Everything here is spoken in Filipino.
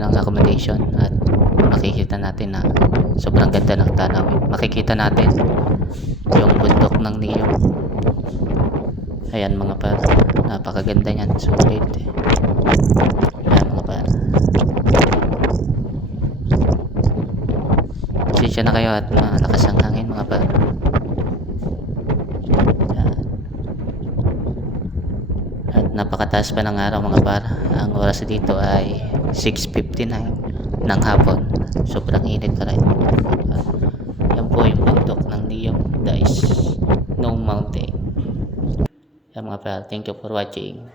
natin ang accommodation at makikita natin na sobrang ganda ng tanawin. Makikita natin yung bundok ng Niyong. Ayan mga par, napakaganda niyan, sulit. Ayan mga par. Pasensya na kayo at malakas ang hangin mga par. Ayan. At napakataas pa ng araw mga par. Ang oras dito ay 6.59 ng hapon. Sobrang init pa rin. Yan po yung bundok ng Niyong. Is no mountain. Yan mga par. Thank you for watching.